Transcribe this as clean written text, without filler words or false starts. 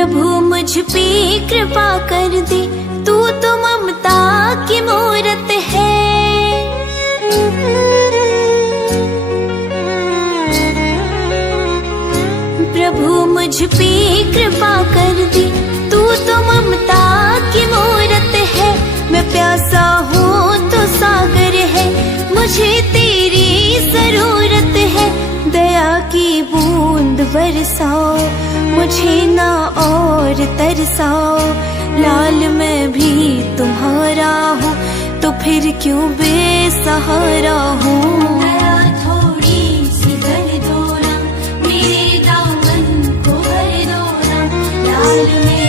प्रभु मुझ पे कृपा कर दे, तू तो ममता की मूरत है। प्रभु मुझ पे कृपा कर दे, तू तो ममता की मूरत है। मैं प्यासा हूँ तो सागर है, मुझे तेरी जरूरत है। दया की बूंद बरसाओ, मुझे ना और तरसाओ। लाल मैं भी तुम्हारा हूँ, तो फिर क्यों बेसहारा हूँ। दया थोड़ी सी कर दो ना, मेरे दामन को भर दो ना। लाल में